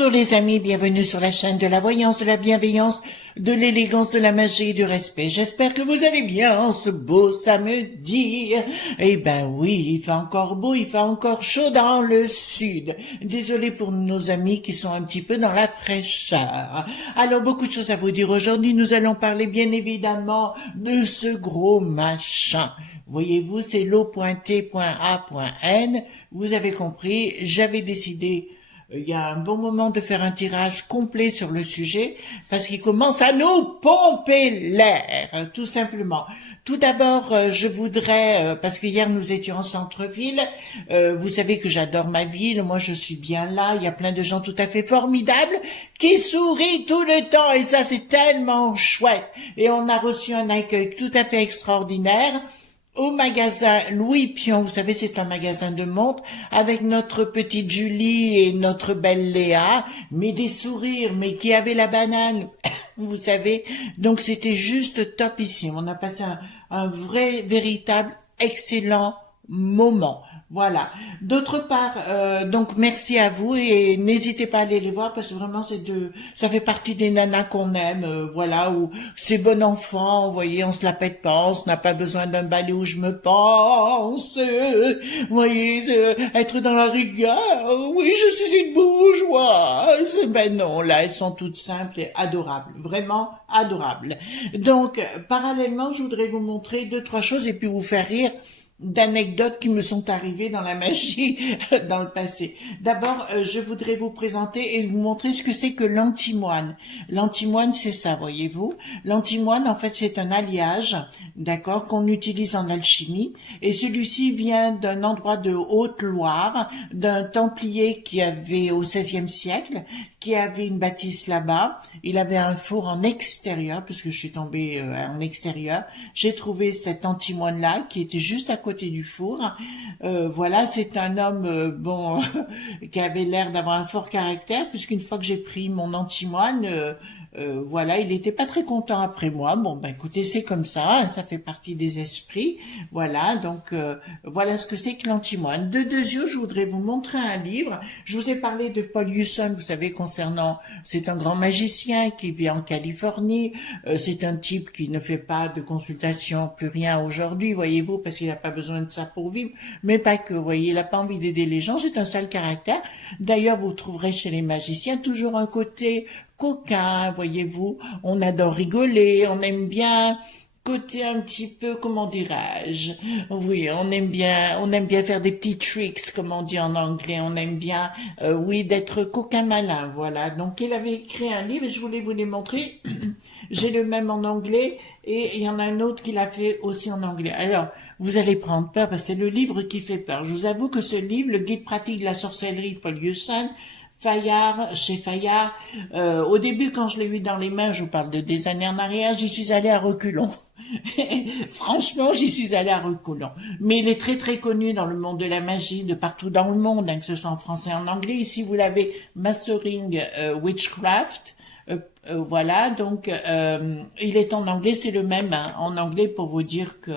Bonjour les amis, bienvenue sur la chaîne de la voyance, de la bienveillance, de l'élégance, de la magie et du respect. J'espère que vous allez bien en ce beau samedi. Eh ben oui, il fait encore beau, il fait encore chaud dans le sud. Désolé pour nos amis qui sont un petit peu dans la fraîcheur. Alors beaucoup de choses à vous dire aujourd'hui. Nous allons parler bien évidemment de ce gros machin. Voyez-vous, c'est l'O.T.A.N. Vous avez compris, j'avais décidé il y a un bon moment de faire un tirage complet sur le sujet parce qu'il commence à nous pomper l'air, tout simplement. Tout d'abord, je voudrais, parce qu'hier nous étions en centre-ville, vous savez que j'adore ma ville, moi je suis bien là, il y a plein de gens tout à fait formidables qui sourient tout le temps et ça c'est tellement chouette. Et on a reçu un accueil tout à fait extraordinaire. Au magasin Louis Pion, vous savez, c'est un magasin de montres, avec notre petite Julie et notre belle Léa, mais des sourires, mais qui avaient la banane, vous savez. Donc c'était juste topissime. On a passé un vrai, véritable, excellent moment. Voilà. D'autre part, donc merci à vous et n'hésitez pas à aller les voir parce que vraiment ça fait partie des nanas qu'on aime, voilà, où c'est bon enfant, vous voyez, on se la pète pas, on n'a pas besoin d'un balai où je me pense, vous voyez, être dans la rigueur, oui, je suis une bourgeoise, ben non, là, elles sont toutes simples et adorables, vraiment adorables. Donc, parallèlement, je voudrais vous montrer 2-3 choses et puis vous faire rire d'anecdotes qui me sont arrivées dans la magie dans le passé. D'abord, je voudrais vous présenter et vous montrer ce que c'est que l'antimoine. L'antimoine, c'est ça, voyez-vous. L'antimoine, en fait, c'est un alliage, d'accord, qu'on utilise en alchimie. Et celui-ci vient d'un endroit de Haute-Loire, d'un templier qui avait au XVIe siècle, qui avait une bâtisse là-bas. Il avait un four en extérieur, puisque je suis tombée en extérieur. J'ai trouvé cet antimoine-là, qui était juste à côté du four. Voilà, c'est un homme, bon, qui avait l'air d'avoir un fort caractère, puisqu'une fois que j'ai pris mon antimoine, voilà, il n'était pas très content après moi. Bon, ben écoutez, c'est comme ça, ça fait partie des esprits. Voilà, donc voilà ce que c'est que l'antimoine. De deux yeux, je voudrais vous montrer un livre. Je vous ai parlé de Paul Hewson, vous savez, concernant, c'est un grand magicien qui vit en Californie. C'est un type qui ne fait pas de consultation, plus rien aujourd'hui, voyez-vous, parce qu'il n'a pas besoin de ça pour vivre. Mais pas que, vous voyez, il n'a pas envie d'aider les gens, c'est un sale caractère. D'ailleurs, vous trouverez chez les magiciens toujours un côté coquin, voyez-vous, on adore rigoler, on aime bien côté un petit peu, comment dirais-je, oui, on aime bien faire des petits tricks, comme on dit en anglais, on aime bien, oui, d'être coquin malin, voilà. Donc, il avait écrit un livre et je voulais vous les montrer. J'ai le même en anglais et il y en a un autre qui l'a fait aussi en anglais. Alors, vous allez prendre peur parce que c'est le livre qui fait peur. Je vous avoue que ce livre, le guide pratique de la sorcellerie de Paul Hewson, chez Fayard, au début, quand je l'ai eu dans les mains, je vous parle de des années en arrière, j'y suis allée à reculons. Franchement, j'y suis allée à reculons. Mais il est très très connu dans le monde de la magie, de partout dans le monde, hein, que ce soit en français et en anglais. Ici, vous l'avez, Mastering Witchcraft. Voilà, donc il est en anglais, c'est le même hein, en anglais pour vous dire que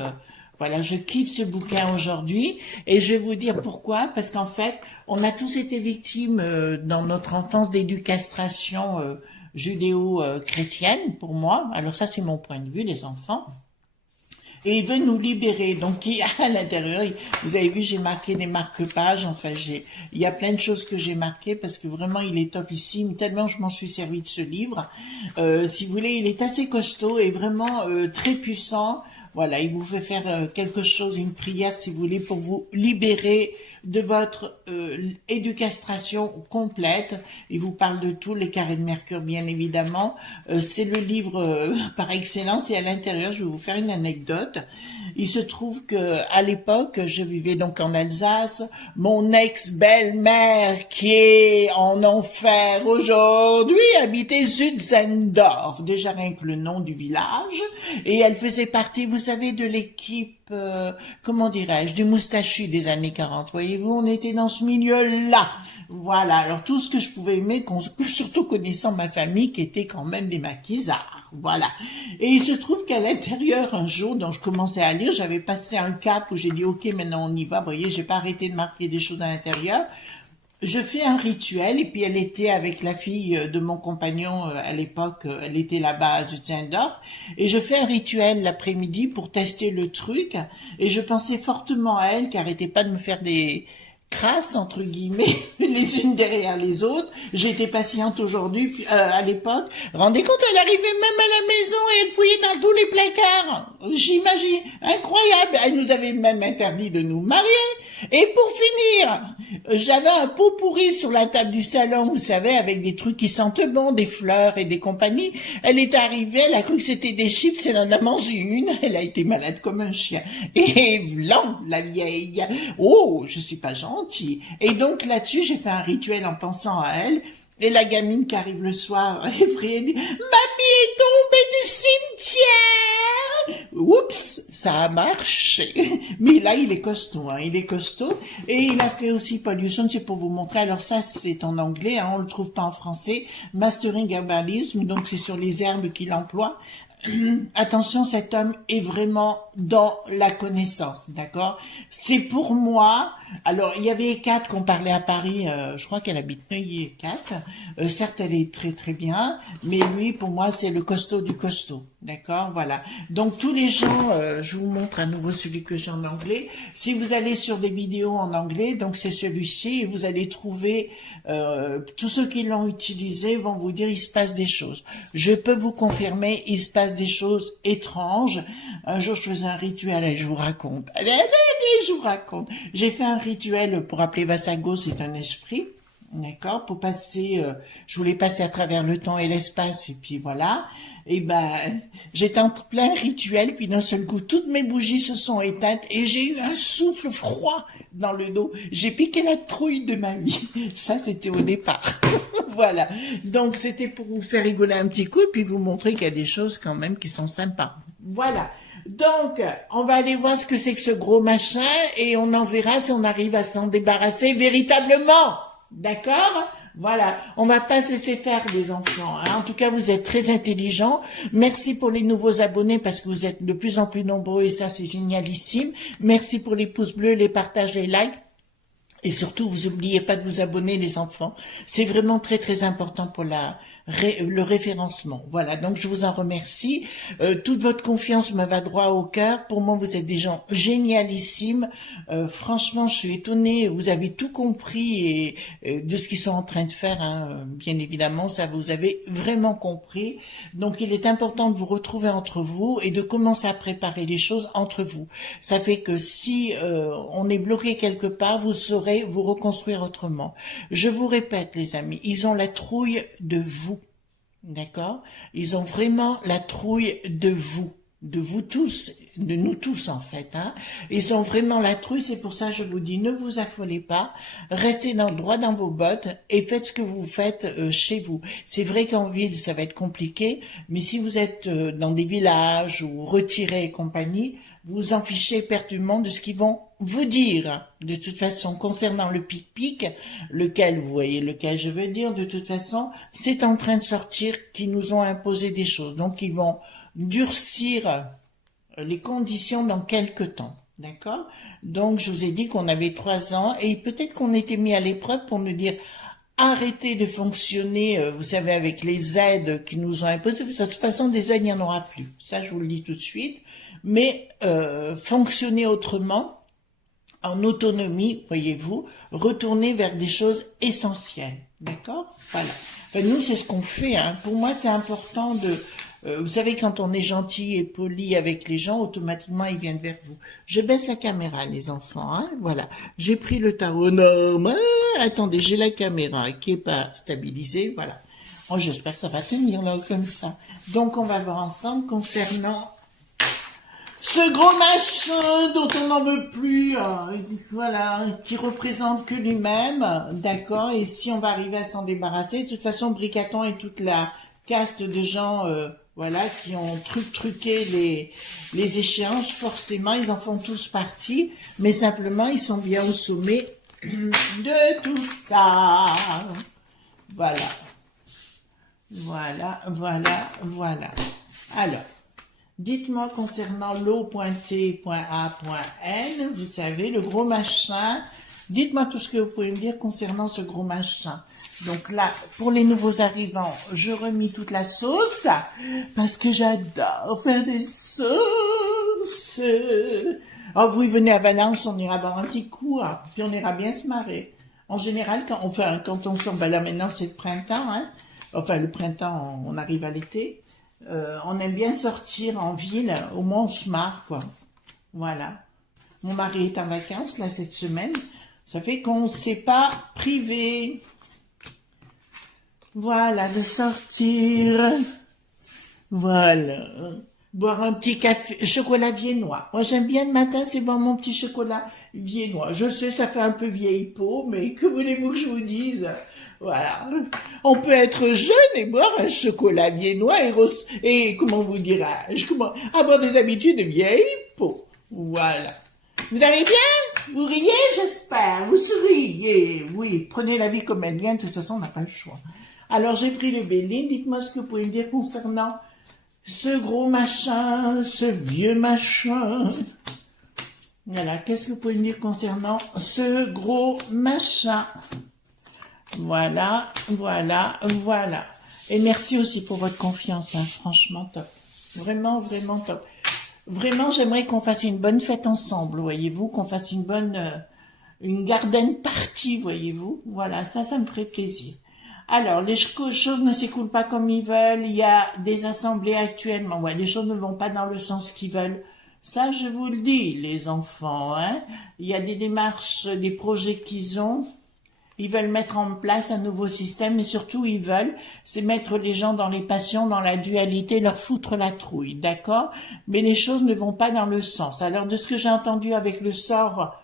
voilà, je kiffe ce bouquin aujourd'hui et je vais vous dire pourquoi, parce qu'en fait, on a tous été victimes dans notre enfance d'éducation judéo-chrétienne, pour moi. Alors ça, c'est mon point de vue, les enfants. Et il veut nous libérer. Donc, à l'intérieur, vous avez vu, j'ai marqué des marque-pages. Enfin, il y a plein de choses que j'ai marquées parce que vraiment, il est topissime. Tellement je m'en suis servi de ce livre. Si vous voulez, il est assez costaud et vraiment très puissant. Voilà, il vous fait faire quelque chose, une prière, si vous voulez, pour vous libérer de votre éducation complète. Il vous parle de tout, les carrés de Mercure, bien évidemment. C'est le livre par excellence et à l'intérieur, je vais vous faire une anecdote. Il se trouve que à l'époque, je vivais donc en Alsace. Mon ex-belle-mère, qui est en enfer aujourd'hui, habitait Zützendorf. Déjà rien que le nom du village. Et elle faisait partie, vous savez, de l'équipe, comment dirais-je, du moustachu des années 40. Voyez-vous, on était dans ce milieu-là. Voilà, alors tout ce que je pouvais aimer, surtout connaissant ma famille qui était quand même des maquisards, voilà. Et il se trouve qu'à l'intérieur, un jour, quand je commençais à lire, j'avais passé un cap où j'ai dit, ok, maintenant on y va, vous voyez, j'ai pas arrêté de marquer des choses à l'intérieur. je fais un rituel et puis elle était avec la fille de mon compagnon à l'époque, elle était là-bas à Zutzendorf et je fais un rituel l'après-midi pour tester le truc et je pensais fortement à elle qui arrêtait pas de me faire des crasses entre guillemets les unes derrière les autres. J'étais patiente aujourd'hui à l'époque. Rendez compte, elle arrivait même à la maison et elle fouillait dans tous les placards. J'imagine, incroyable. Elle nous avait même interdit de nous marier. Et pour finir, j'avais un pot pourri sur la table du salon, vous savez, avec des trucs qui sentent bon, des fleurs et des compagnies. Elle est arrivée, elle a cru que c'était des chips, elle en a mangé une, elle a été malade comme un chien. Et blanc, la vieille. Oh, je suis pas gentille. Et donc là-dessus, j'ai fait un rituel en pensant à elle. Et la gamine qui arrive le soir, effrayée, dit « Mamie est tombée du cimetière !» Oups, ça a marché. Mais là, il est costaud, hein, il est costaud. Et il a fait aussi Pollution, c'est pour vous montrer. Alors ça, c'est en anglais, hein, on le trouve pas en français. Mastering Herbalism, donc c'est sur les herbes qu'il emploie. Attention, cet homme est vraiment dans la connaissance, d'accord? C'est pour moi. Alors, il y avait Kat qu'on parlait à Paris, je crois qu'elle habite Neuilly, Kat. Certes, elle est très très bien, mais lui, pour moi, c'est le costaud du costaud, d'accord? Voilà. Donc, tous les gens, je vous montre à nouveau celui que j'ai en anglais. Si vous allez sur des vidéos en anglais, donc c'est celui-ci, et vous allez trouver, tous ceux qui l'ont utilisé vont vous dire, il se passe des choses. Je peux vous confirmer, il se passe des choses étranges. Un jour, je faisais un rituel, et je vous raconte. Allez, je vous raconte. J'ai fait un rituel pour appeler Vassago, c'est un esprit, d'accord, pour passer, je voulais passer à travers le temps et l'espace, et puis voilà. Et ben, j'étais en plein rituel, puis d'un seul coup, toutes mes bougies se sont éteintes, et j'ai eu un souffle froid dans le dos. J'ai piqué la trouille de ma vie. Ça, c'était au départ. Voilà. Donc, c'était pour vous faire rigoler un petit coup, et puis vous montrer qu'il y a des choses quand même qui sont sympas. Voilà. Donc, on va aller voir ce que c'est que ce gros machin et on en verra si on arrive à s'en débarrasser véritablement. D'accord? Voilà. On va pas se laisser faire, les enfants, hein. En tout cas, vous êtes très intelligents. Merci pour les nouveaux abonnés parce que vous êtes de plus en plus nombreux et ça, c'est génialissime. Merci pour les pouces bleus, les partages, les likes. Et surtout, vous n'oubliez pas de vous abonner, les enfants. C'est vraiment très, très important pour le référencement. Voilà, donc je vous en remercie. Toute votre confiance me va droit au cœur. Pour moi, vous êtes des gens génialissimes. Franchement, je suis étonnée. Vous avez tout compris de ce qu'ils sont en train de faire. Hein. Bien évidemment, ça vous avez vraiment compris. Donc, il est important de vous retrouver entre vous et de commencer à préparer les choses entre vous. Ça fait que si on est bloqué quelque part, vous saurez vous reconstruire autrement. Je vous répète, les amis, ils ont la trouille de vous, d'accord? Ils ont vraiment la trouille de vous tous, de nous tous en fait. Hein. Ils ont vraiment la trouille, c'est pour ça que je vous dis, ne vous affolez pas, restez droit dans vos bottes et faites ce que vous faites chez vous. C'est vrai qu'en ville, ça va être compliqué, mais si vous êtes dans des villages ou retirés et compagnie, vous en fichez éperdument de ce qu'ils vont vous dire. De toute façon, concernant le pic-pic, lequel, vous voyez lequel je veux dire, de toute façon, c'est en train de sortir qu'ils nous ont imposé des choses. Donc, ils vont durcir les conditions dans quelques temps. D'accord? Donc, je vous ai dit qu'on avait 3 ans et peut-être qu'on était mis à l'épreuve pour nous dire arrêtez de fonctionner, vous savez, avec les aides qui nous ont imposées. De toute façon, des aides, il n'y en aura plus. Ça, je vous le dis tout de suite. Mais fonctionner autrement, en autonomie, voyez-vous, retourner vers des choses essentielles, d'accord? Voilà. Enfin, nous, c'est ce qu'on fait. Hein. Pour moi, c'est important de... vous savez, quand on est gentil et poli avec les gens, automatiquement, ils viennent vers vous. Je baisse la caméra, les enfants. Hein. Voilà. J'ai pris le tarot. Non, attendez, j'ai la caméra qui est pas stabilisée. Voilà. Oh, j'espère que ça va tenir là comme ça. Donc, on va voir ensemble concernant... ce gros machin dont on n'en veut plus, voilà, qui représente que lui-même, d'accord, et si on va arriver à s'en débarrasser, de toute façon, Bricaton et toute la caste de gens, voilà, qui ont truqué les échéances, forcément, ils en font tous partie, mais simplement, ils sont bien au sommet de tout ça. Voilà. Voilà, voilà, voilà. Alors. Dites-moi concernant l'O.T.A.N, vous savez, le gros machin Dites-moi tout ce que vous pouvez me dire concernant ce gros machin. Donc là, pour les nouveaux arrivants, je remis toute la sauce parce que j'adore faire des sauces. Oh, vous venez à Valence, on ira boire un petit coup, hein, puis on ira bien se marrer. En général, quand on sort, ben là maintenant c'est le printemps, hein. Enfin le printemps, on arrive à l'été. On aime bien sortir en ville, au moins on se marre, quoi. Voilà. Mon mari est en vacances, là, cette semaine. Ça fait qu'on ne s'est pas privé. Voilà, de sortir. Voilà. Boire un petit café, chocolat viennois. Moi, j'aime bien le matin, c'est boire mon petit chocolat viennois. Je sais, ça fait un peu vieille peau, mais que voulez-vous que je vous dise? Voilà. On peut être jeune et boire un chocolat viennois et comment vous dirais-je, avoir des habitudes de vieille peau. Voilà. Vous allez bien? Vous riez, j'espère. Vous souriez. Oui, prenez la vie comme elle vient. De toute façon, on n'a pas le choix. Alors, j'ai pris le Béline. Dites-moi ce que vous pouvez me dire concernant ce gros machin, ce vieux machin. Voilà, qu'est-ce que vous pouvez me dire concernant ce gros machin? Voilà, voilà, voilà. Et merci aussi pour votre confiance, hein, franchement top. Vraiment, vraiment top. Vraiment, j'aimerais qu'on fasse une bonne fête ensemble, voyez-vous, qu'on fasse une garden party, voyez-vous. Voilà, ça me ferait plaisir. Alors, les choses ne s'écoulent pas comme ils veulent. Il y a des assemblées actuellement. Ouais, les choses ne vont pas dans le sens qu'ils veulent. Ça, je vous le dis, les enfants, hein. Il y a des démarches, des projets qu'ils ont. Ils veulent mettre en place un nouveau système, mais surtout, ils veulent, c'est mettre les gens dans les passions, dans la dualité, leur foutre la trouille, d'accord? Mais les choses ne vont pas dans le sens. Alors, de ce que j'ai entendu avec le sort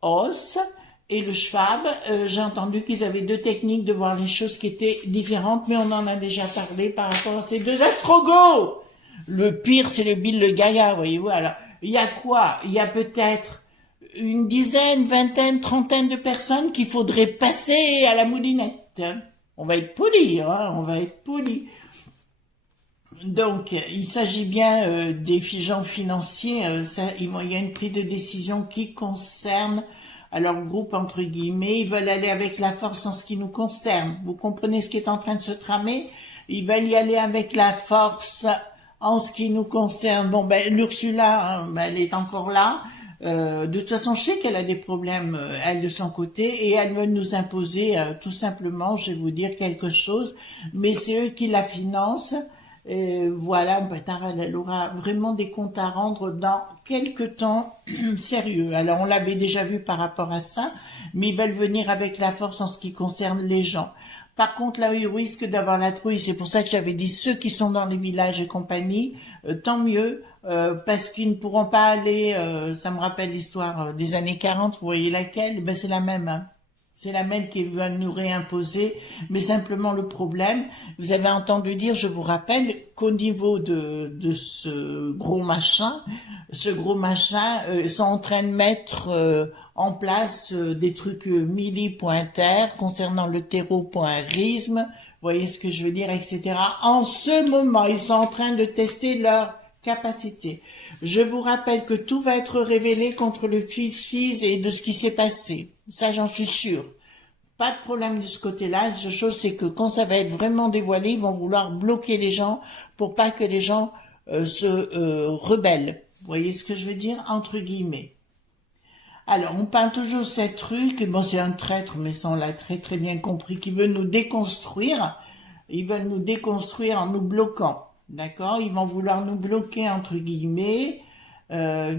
os et le Schwab, j'ai entendu qu'ils avaient deux techniques de voir les choses qui étaient différentes, mais on en a déjà parlé par rapport à ces deux astrogos. Le pire, c'est le Bill le Gaïa, voyez-vous. Alors, il y a quoi? Il y a peut-être une dizaine, vingtaine, trentaine de personnes qu'il faudrait passer à la moulinette. On va être poli, hein, on va être poli. Donc, il s'agit bien des gens financiers. Il y a une prise de décision qui concerne leur groupe, entre guillemets. Ils veulent aller avec la force en ce qui nous concerne. Vous comprenez ce qui est en train de se tramer? Ils veulent y aller avec la force en ce qui nous concerne. Bon, ben, l'Ursula, hein, ben, elle est encore là. De toute façon, je sais qu'elle a des problèmes, elle, de son côté, et elle veut nous imposer, tout simplement, je vais vous dire quelque chose, mais c'est eux qui la financent. Voilà, elle aura vraiment des comptes à rendre dans quelques temps sérieux. Alors, on l'avait déjà vu par rapport à ça, mais ils veulent venir avec la force en ce qui concerne les gens. Par contre, là, ils risquent d'avoir la trouille. C'est pour ça que j'avais dit ceux qui sont dans les villages et compagnie, tant mieux, parce qu'ils ne pourront pas aller, ça me rappelle l'histoire des années 40, vous voyez laquelle? Ben, c'est la même, hein. C'est la même qui va nous réimposer, mais simplement le problème, vous avez entendu dire, je vous rappelle, qu'au niveau de ce gros machin, sont en train de mettre en place des trucs mili.inter concernant le terreau.risme, vous voyez ce que je veux dire, etc. En ce moment, ils sont en train de tester leur capacité. Je vous rappelle que tout va être révélé contre le fils et de ce qui s'est passé. Ça, j'en suis sûre. Pas de problème de ce côté-là. La seule chose, c'est que quand ça va être vraiment dévoilé, ils vont vouloir bloquer les gens pour pas que les gens se rebellent. Vous voyez ce que je veux dire? Entre guillemets. Alors, on parle toujours de cette truc, bon, c'est un traître, mais ça, on l'a très très bien compris, qui veut nous déconstruire. Ils veulent nous déconstruire en nous bloquant. D'accord? Ils vont vouloir nous bloquer, entre guillemets,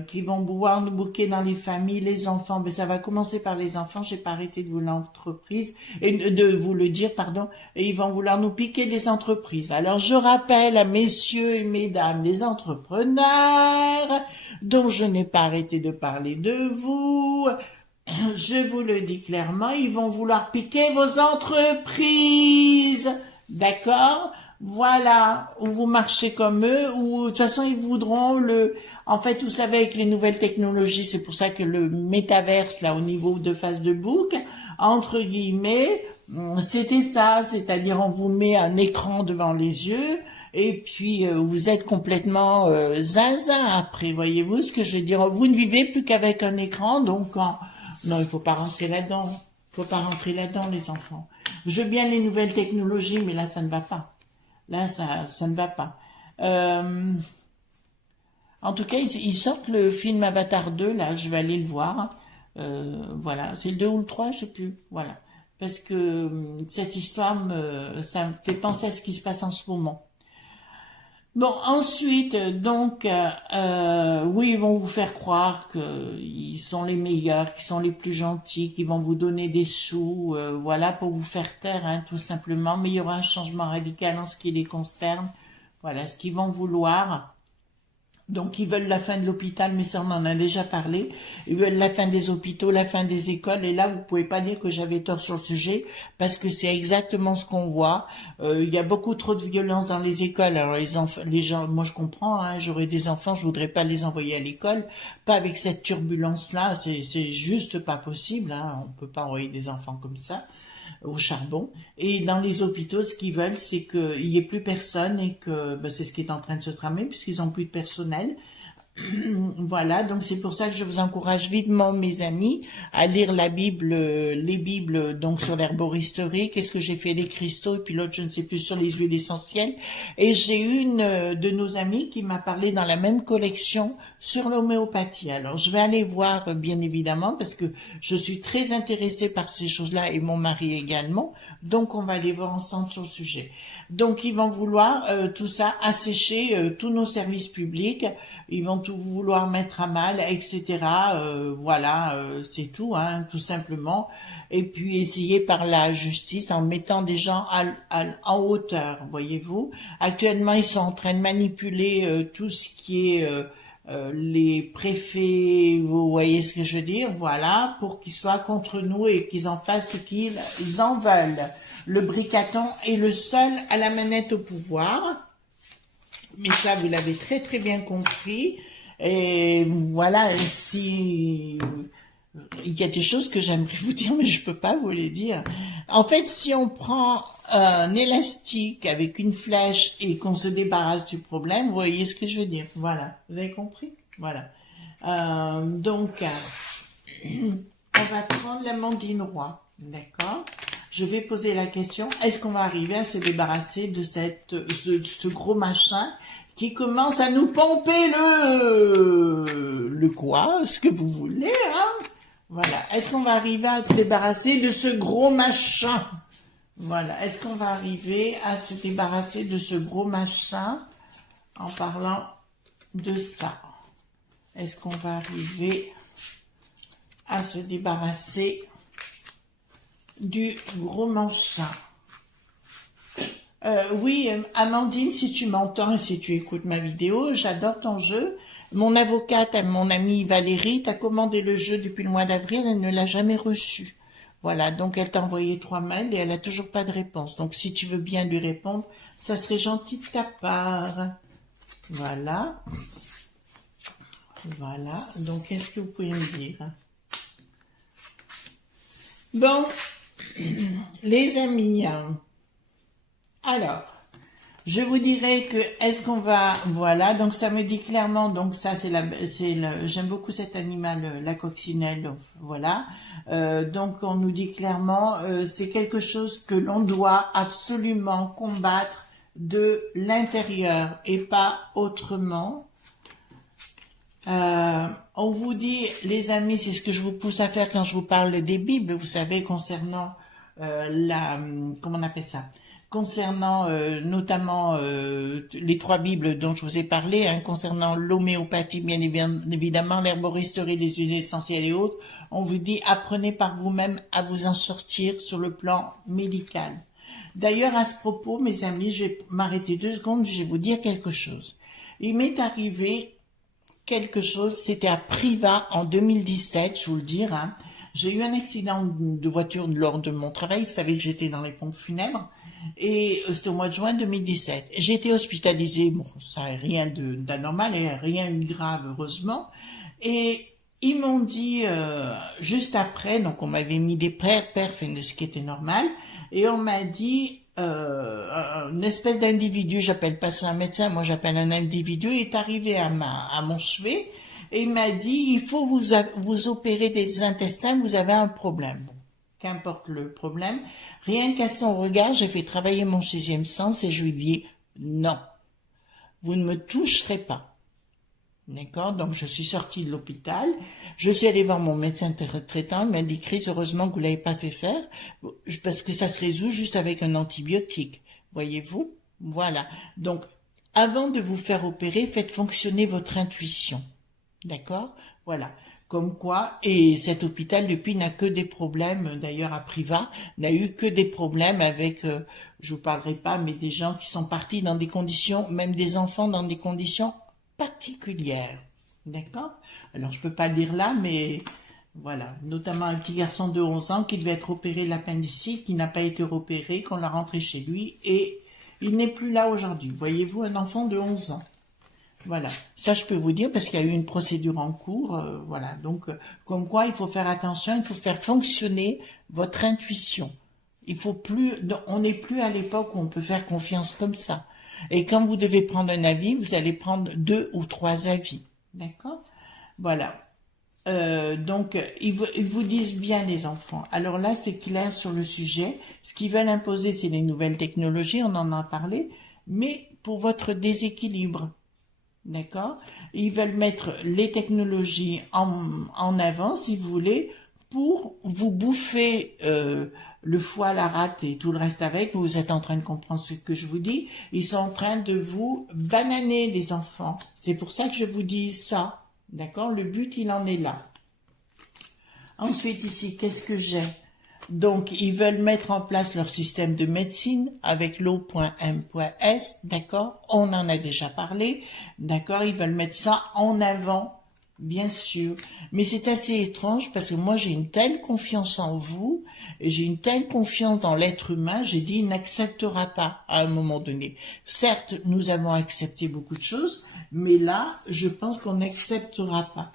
qui vont pouvoir nous bloquer dans les familles, les enfants. Mais ça va commencer par les enfants, j'ai pas arrêté de vous l'entreprise, et de vous le dire, pardon, et ils vont vouloir nous piquer les entreprises. Alors, je rappelle à messieurs et mesdames les entrepreneurs, dont je n'ai pas arrêté de parler de vous, je vous le dis clairement, ils vont vouloir piquer vos entreprises. D'accord? Voilà, ou vous marchez comme eux, ou de toute façon ils voudront En fait, vous savez, avec les nouvelles technologies, c'est pour ça que le métaverse, là, au niveau de Facebook, entre guillemets, c'était ça, c'est-à-dire on vous met un écran devant les yeux, et puis vous êtes complètement zinzin après, voyez-vous ce que je veux dire? Vous ne vivez plus qu'avec un écran, donc Non, il faut pas rentrer là-dedans. Il faut pas rentrer là-dedans, les enfants. Je veux bien les nouvelles technologies, mais là, ça ne va pas. Là, ça ne va pas. En tout cas, ils sortent le film Avatar 2, là, je vais aller le voir. Voilà, c'est le 2 ou le 3, je sais plus. Voilà. Parce que cette histoire, ça me fait penser à ce qui se passe en ce moment. Bon, ensuite, donc, oui, ils vont vous faire croire qu'ils sont les meilleurs, qu'ils sont les plus gentils, qu'ils vont vous donner des sous, voilà, pour vous faire taire, hein, tout simplement. Mais il y aura un changement radical en ce qui les concerne. Voilà, ce qu'ils vont vouloir. Donc, ils veulent la fin de l'hôpital, mais ça, on en a déjà parlé. Ils veulent la fin des hôpitaux, la fin des écoles. Et là, vous pouvez pas dire que j'avais tort sur le sujet, parce que c'est exactement ce qu'on voit. Il y a beaucoup trop de violence dans les écoles. Alors, les gens, moi, je comprends, hein, j'aurais des enfants, je voudrais pas les envoyer à l'école. Pas avec cette turbulence-là. C'est juste pas possible, hein. On peut pas envoyer des enfants comme ça au charbon. Et dans les hôpitaux, ce qu'ils veulent, c'est qu'il y ait plus personne et que c'est ce qui est en train de se tramer puisqu'ils ont plus de personnel. Voilà, donc c'est pour ça que je vous encourage vivement, mes amis, à lire la Bible, les Bibles, donc sur l'herboristerie. Qu'est-ce que j'ai fait? Les cristaux, et puis l'autre, je ne sais plus, sur les huiles essentielles. Et j'ai une de nos amies qui m'a parlé dans la même collection sur l'homéopathie. Alors, je vais aller voir, bien évidemment, parce que je suis très intéressée par ces choses-là et mon mari également. Donc, on va aller voir ensemble sur le sujet. Donc, ils vont vouloir tout ça assécher tous nos services publics. Ils vont tout vouloir mettre à mal, etc. Voilà, c'est tout, hein, tout simplement. Et puis essayer par la justice en mettant des gens en hauteur, voyez-vous. Actuellement, ils sont en train de manipuler tout ce qui est les préfets, vous voyez ce que je veux dire, voilà, pour qu'ils soient contre nous et qu'ils en fassent ce qu'ils en veulent. Le bricaton est le seul à la manette au pouvoir. Mais ça, vous l'avez très très bien compris. Et voilà, si il y a des choses que j'aimerais vous dire, mais je peux pas vous les dire. En fait, si on prend un élastique avec une flèche et qu'on se débarrasse du problème, vous voyez ce que je veux dire. Voilà, vous avez compris? Voilà. Donc, on va prendre l'Amandine Roy, d'accord? Je vais poser la question, est-ce qu'on va arriver à se débarrasser de ce gros machin qui commence à nous pomper le quoi, ce que vous voulez, hein? Voilà. Est-ce qu'on va arriver à se débarrasser de ce gros machin? Voilà. Est-ce qu'on va arriver à se débarrasser de ce gros machin en parlant de ça? Est-ce qu'on va arriver à se débarrasser du gros machin? Oui, Amandine, si tu m'entends et si tu écoutes ma vidéo, j'adore ton jeu. Mon avocate, mon amie Valérie, t'a commandé le jeu depuis le mois d'avril, elle ne l'a jamais reçu. Voilà, donc elle t'a envoyé 3 mails et elle a toujours pas de réponse. Donc si tu veux bien lui répondre, ça serait gentil de ta part. Voilà. Voilà, donc qu'est-ce que vous pouvez me dire? Bon, les amis, alors, je vous dirais que, est-ce qu'on va, voilà, donc ça me dit clairement, donc ça j'aime beaucoup cet animal, la coccinelle, voilà, donc on nous dit clairement, c'est quelque chose que l'on doit absolument combattre de l'intérieur et pas autrement. On vous dit, les amis, c'est ce que je vous pousse à faire quand je vous parle des Bibles, vous savez, concernant comment on appelle ça, concernant notamment les 3 Bibles dont je vous ai parlé, hein, concernant l'homéopathie, bien évidemment, l'herboristerie, les huiles essentielles et autres, on vous dit, apprenez par vous-même à vous en sortir sur le plan médical. D'ailleurs, à ce propos, mes amis, je vais m'arrêter 2 secondes, je vais vous dire quelque chose. Il m'est arrivé quelque chose, c'était à Privas en 2017, je vous le dire, hein. J'ai eu un accident de voiture lors de mon travail, vous savez que j'étais dans les pompes funèbres, et c'était au mois de juin 2017. J'ai été hospitalisée, bon, ça n'a rien d'anormal, et rien eu de grave, heureusement, et ils m'ont dit, juste après, donc on m'avait mis des perfs, ce qui était normal, et on m'a dit, une espèce d'individu, j'appelle pas ça un médecin, moi j'appelle un individu, est arrivé à mon chevet et il m'a dit, il faut vous opérer des intestins, vous avez un problème. Bon, qu'importe le problème, rien qu'à son regard, j'ai fait travailler mon sixième sens et je lui dis, non, vous ne me toucherez pas. D'accord? Donc, je suis sortie de l'hôpital. Je suis allée voir mon médecin traitant. Il m'a dit, Chris, heureusement que vous l'avez pas fait faire, parce que ça se résout juste avec un antibiotique. Voyez-vous? Voilà. Donc, avant de vous faire opérer, faites fonctionner votre intuition. D'accord? Voilà. Comme quoi, et cet hôpital depuis n'a que des problèmes, d'ailleurs à Privas, n'a eu que des problèmes avec, je vous parlerai pas, mais des gens qui sont partis dans des conditions, même des enfants dans des conditions particulière. D'accord? Alors, je peux pas dire là, mais voilà. Notamment un petit garçon de 11 ans qui devait être opéré de l'appendicite, qui n'a pas été opéré, qu'on l'a rentré chez lui, et il n'est plus là aujourd'hui. Voyez-vous, un enfant de 11 ans. Voilà. Ça, je peux vous dire, parce qu'il y a eu une procédure en cours, voilà. Donc, comme quoi, il faut faire attention, il faut faire fonctionner votre intuition. Il faut plus, on n'est plus à l'époque où on peut faire confiance comme ça. Et quand vous devez prendre un avis, vous allez prendre 2 ou 3 avis. D'accord? Voilà. Donc, ils vous disent bien, les enfants. Alors là, c'est clair sur le sujet. Ce qu'ils veulent imposer, c'est les nouvelles technologies, on en a parlé, mais pour votre déséquilibre. D'accord? Ils veulent mettre les technologies en avant, si vous voulez, pour vous bouffer le foie, la rate et tout le reste avec. Vous êtes en train de comprendre ce que je vous dis. Ils sont en train de vous bananer, les enfants. C'est pour ça que je vous dis ça. D'accord? Le but, il en est là. Ensuite, ici, qu'est-ce que j'ai? Donc, ils veulent mettre en place leur système de médecine avec l'O.M.S, d'accord? On en a déjà parlé, d'accord? Ils veulent mettre ça en avant, bien sûr. Mais c'est assez étrange parce que moi, j'ai une telle confiance en vous, j'ai une telle confiance dans l'être humain, j'ai dit, il n'acceptera pas à un moment donné. Certes, nous avons accepté beaucoup de choses, mais là, je pense qu'on n'acceptera pas.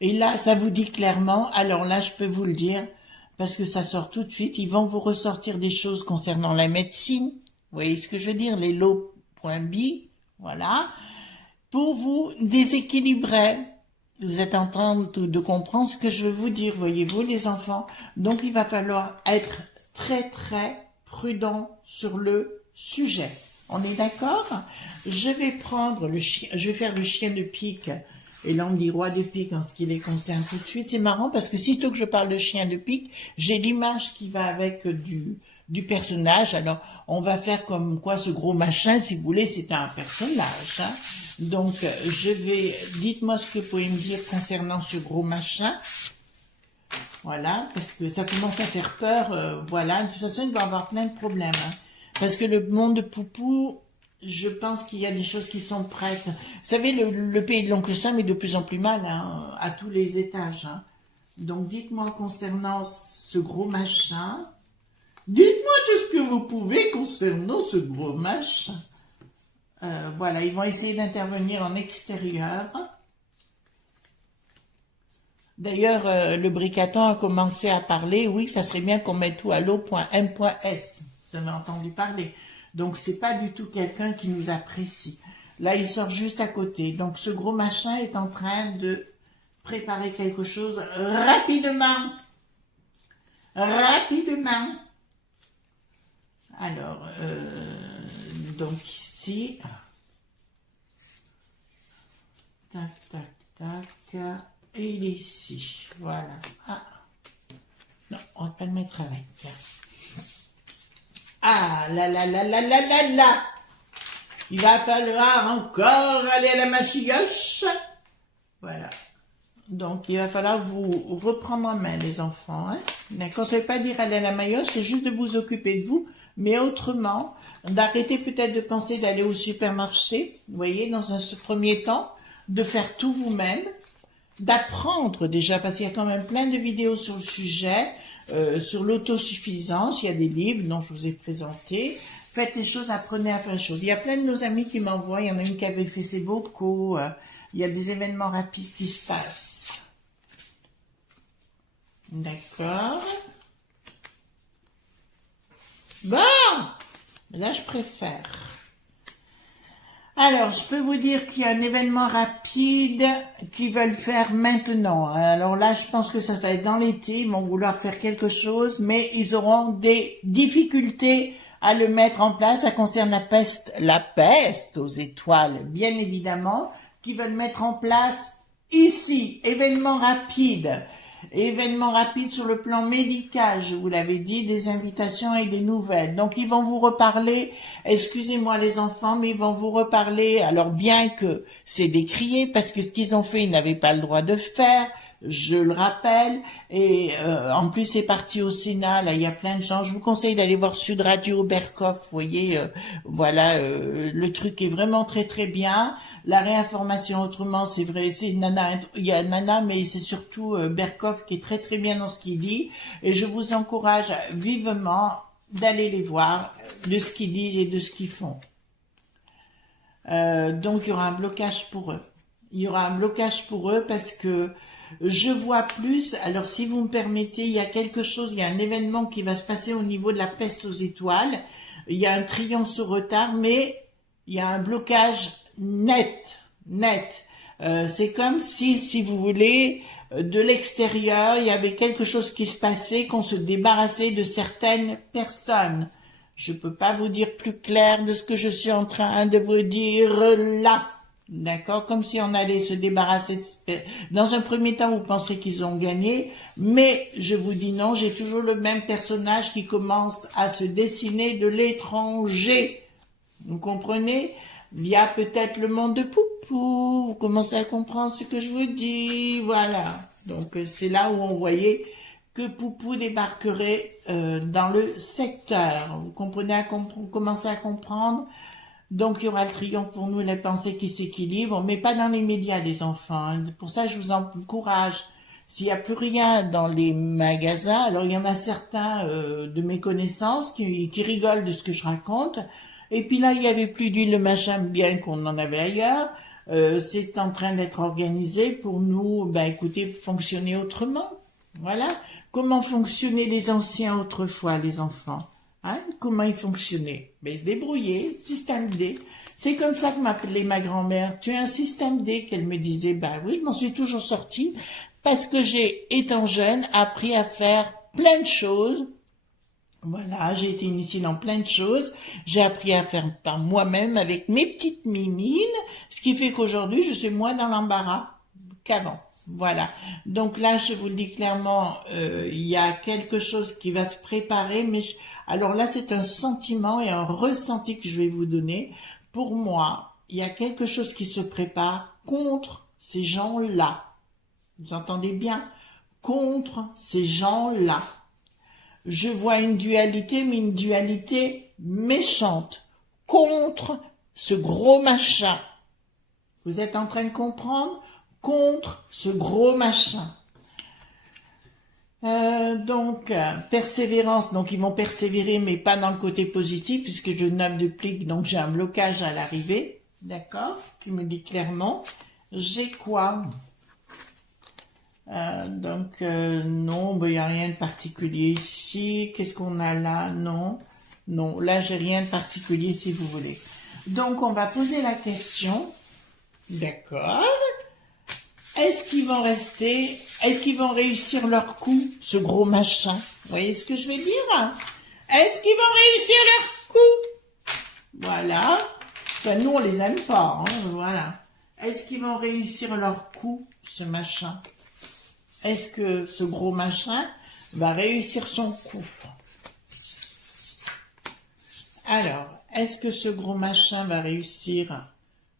Et là, ça vous dit clairement, alors là, je peux vous le dire, parce que ça sort tout de suite, ils vont vous ressortir des choses concernant la médecine, vous voyez ce que je veux dire, les lots.b, voilà, pour vous déséquilibrer. Vous êtes en train de comprendre ce que je veux vous dire, voyez-vous les enfants. Donc il va falloir être très très prudent sur le sujet. On est d'accord? Je vais prendre le chien, je vais faire le chien de pique. Et là, on dit roi de pique en ce qui les concerne tout de suite. C'est marrant parce que sitôt que je parle de chien de pique, j'ai l'image qui va avec du personnage. Alors, on va faire comme quoi ce gros machin, si vous voulez, c'est un personnage. Hein. Donc, dites-moi ce que vous pouvez me dire concernant ce gros machin. Voilà, parce que ça commence à faire peur. Voilà, de toute façon, il va y avoir plein de problèmes. Hein. Parce que le monde de Poupou, je pense qu'il y a des choses qui sont prêtes. Vous savez, le pays de l'oncle Sam est de plus en plus mal, hein, à tous les étages. Hein. Donc, dites-moi concernant ce gros machin. Dites-moi tout ce que vous pouvez concernant ce gros machin. Voilà, ils vont essayer d'intervenir en extérieur. D'ailleurs, le bricaton a commencé à parler. Oui, ça serait bien qu'on mette tout à l'eau.m.s. Vous avez entendu parler. Donc, c'est pas du tout quelqu'un qui nous apprécie. Là, il sort juste à côté. Donc, ce gros machin est en train de préparer quelque chose rapidement. Rapidement. Alors, donc ici. Tac, tac, tac. Et il est ici. Voilà. Ah. Non, on va pas le mettre avec. Ah là là là là là là là. Il va falloir encore aller à la machioche. Voilà. Donc, il va falloir vous reprendre en main, les enfants. Hein? D'accord, ça ne veut pas dire aller à la maillotche, c'est juste de vous occuper de vous. Mais autrement, d'arrêter peut-être de penser d'aller au supermarché, vous voyez, dans un premier temps, de faire tout vous-même, d'apprendre déjà, parce qu'il y a quand même plein de vidéos sur le sujet, sur l'autosuffisance, il y a des livres dont je vous ai présenté. Faites les choses, apprenez à faire les choses. Il y a plein de nos amis qui m'envoient, il y en a une qui avait fait ses vocaux, il y a des événements rapides qui se passent. D'accord. Bon, là je préfère. Alors, je peux vous dire qu'il y a un événement rapide qu'ils veulent faire maintenant. Alors là, je pense que ça va être dans l'été. Ils vont vouloir faire quelque chose, mais ils auront des difficultés à le mettre en place. Ça concerne la peste aux étoiles, bien évidemment, qu'ils veulent mettre en place ici. Événement rapide. Événement rapide sur le plan médical, je vous l'avais dit, des invitations et des nouvelles. Donc ils vont vous reparler, excusez-moi les enfants, mais ils vont vous reparler, alors bien que c'est décrié, parce que ce qu'ils ont fait, ils n'avaient pas le droit de faire, je le rappelle, et en plus c'est parti au Sénat, là il y a plein de gens, je vous conseille d'aller voir Sud Radio Berkoff, vous voyez, voilà, le truc est vraiment très très bien. La réinformation autrement, c'est vrai, c'est Nana, il y a Nana, mais c'est surtout Berkoff qui est très très bien dans ce qu'il dit. Et je vous encourage vivement d'aller les voir, de ce qu'ils disent et de ce qu'ils font. Donc il y aura un blocage pour eux. Il y aura un blocage pour eux parce que je vois plus, alors si vous me permettez, il y a quelque chose, il y a un événement qui va se passer au niveau de la peste aux étoiles. Il y a un triomphe sur retard, mais il y a un blocage net. C'est comme si vous voulez, de l'extérieur, il y avait quelque chose qui se passait, qu'on se débarrassait de certaines personnes. Je peux pas vous dire plus clair de ce que je suis en train de vous dire là. D'accord? Comme si on allait se débarrasser dans un premier temps, vous penserez qu'ils ont gagné, mais je vous dis non, j'ai toujours le même personnage qui commence à se dessiner de l'étranger. Vous comprenez? Via peut-être le monde de Poupou, vous commencez à comprendre ce que je vous dis, voilà. Donc c'est là où on voyait que Poupou débarquerait dans le secteur. Vous comprenez, commencez à comprendre. Donc il y aura le triomphe pour nous, les pensées qui s'équilibrent, mais pas dans les médias, les enfants. Hein. Pour ça, je vous encourage. S'il n'y a plus rien dans les magasins, alors il y en a certains de mes connaissances qui rigolent de ce que je raconte. Et puis là, il n'y avait plus d'huile, le machin, bien qu'on en avait ailleurs. C'est en train d'être organisé pour nous, ben écoutez, fonctionner autrement. Voilà. Comment fonctionnaient les anciens autrefois, les enfants? Hein? Comment ils fonctionnaient? Ben, ils se débrouillaient, système D. C'est comme ça que m'appelait ma grand-mère. Tu as un système D, qu'elle me disait. Ben oui, je m'en suis toujours sortie parce que j'ai, étant jeune, appris à faire plein de choses. Voilà, j'ai été initiée dans plein de choses. J'ai appris à faire par moi-même avec mes petites mimines, ce qui fait qu'aujourd'hui, je suis moins dans l'embarras qu'avant. Voilà. Donc là, je vous le dis clairement, il y a quelque chose qui va se préparer, mais alors là, c'est un sentiment et un ressenti que je vais vous donner. Pour moi, il y a quelque chose qui se prépare contre ces gens-là. Vous entendez bien? Contre ces gens-là. Je vois une dualité, mais une dualité méchante, contre ce gros machin. Vous êtes en train de comprendre? Contre ce gros machin. Persévérance, donc ils vont persévérer, mais pas dans le côté positif, puisque je nomme de plique, donc j'ai un blocage à l'arrivée, d'accord, qui me dit clairement. J'ai quoi? Non, il n'y a rien de particulier ici. Qu'est-ce qu'on a là? Non, là j'ai rien de particulier si vous voulez. Donc on va poser la question, d'accord? Est-ce qu'ils vont rester, est-ce qu'ils vont réussir leur coup, ce gros machin? Vous voyez ce que je veux dire? Est-ce qu'ils vont réussir leur coup? Voilà. Enfin, nous on les aime pas, hein, voilà. Est-ce qu'ils vont réussir leur coup, ce machin? Est-ce que ce gros machin va réussir son coup? Alors, est-ce que ce gros machin va réussir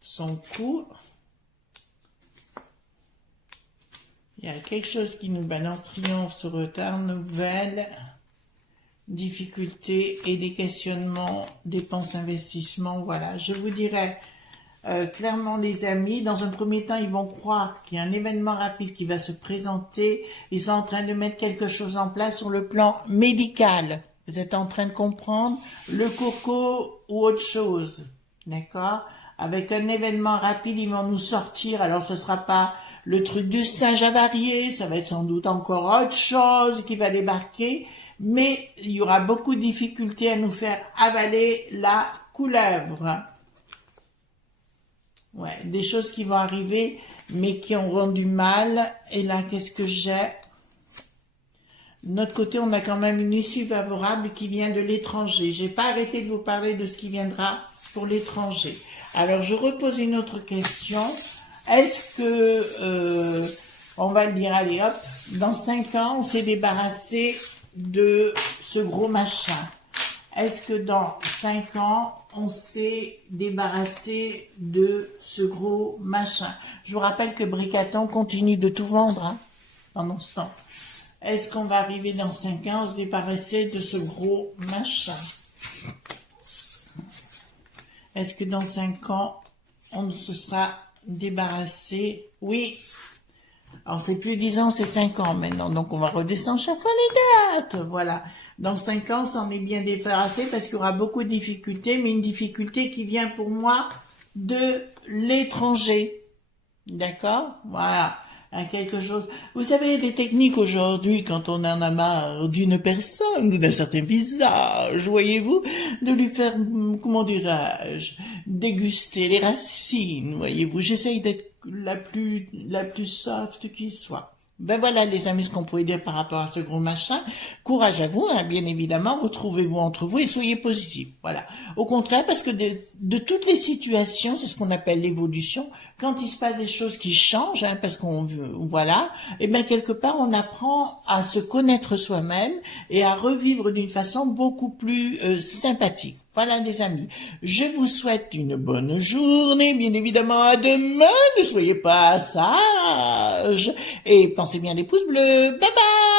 son coup? Il y a quelque chose qui nous balance triomphe sur retard, nouvelle, difficulté et des questionnements, dépenses, investissements. Voilà, je vous dirais clairement les amis, dans un premier temps, ils vont croire qu'il y a un événement rapide qui va se présenter. Ils sont en train de mettre quelque chose en place sur le plan médical. Vous êtes en train de comprendre le coco ou autre chose, d'accord? Avec un événement rapide, ils vont nous sortir. Alors, ce sera pas le truc du singe avarié, ça va être sans doute encore autre chose qui va débarquer, mais il y aura beaucoup de difficultés à nous faire avaler la couleuvre. Ouais, des choses qui vont arriver, mais qui auront du mal. Et là, qu'est-ce que j'ai? De notre côté, on a quand même une issue favorable qui vient de l'étranger. J'ai pas arrêté de vous parler de ce qui viendra pour l'étranger. Alors, je repose une autre question. Est-ce que, on va le dire, allez hop, dans 5 ans, on s'est débarrassé de ce gros machin? Est-ce que dans 5 ans, on s'est débarrassé de ce gros machin? Je vous rappelle que Bricaton continue de tout vendre hein, pendant ce temps. Est-ce qu'on va arriver dans 5 ans à se débarrasser de ce gros machin? Est-ce que dans 5 ans, on se sera débarrassé? Oui. Alors, c'est plus 10 ans, c'est 5 ans maintenant. Donc, on va redescendre chaque fois les dates. Voilà. Dans 5 ans, ça en est bien débarrassé parce qu'il y aura beaucoup de difficultés, mais une difficulté qui vient pour moi de l'étranger. D'accord? Voilà. Quelque chose. Vous savez, il y a des techniques aujourd'hui, quand on en a marre d'une personne ou d'un certain visage, voyez-vous, de lui faire, comment dirais-je, déguster les racines, voyez-vous. J'essaye d'être la plus soft qui soit. Ben voilà les amis ce qu'on pouvait dire par rapport à ce gros machin. Courage à vous, hein, bien évidemment, retrouvez-vous entre vous et soyez positifs. Voilà. Au contraire, parce que de toutes les situations, c'est ce qu'on appelle l'évolution, quand il se passe des choses qui changent, hein, parce qu'on voilà, et bien quelque part on apprend à se connaître soi-même et à revivre d'une façon beaucoup plus sympathique. Voilà les amis, je vous souhaite une bonne journée, bien évidemment à demain, ne soyez pas sages, et pensez bien les pouces bleus, bye bye.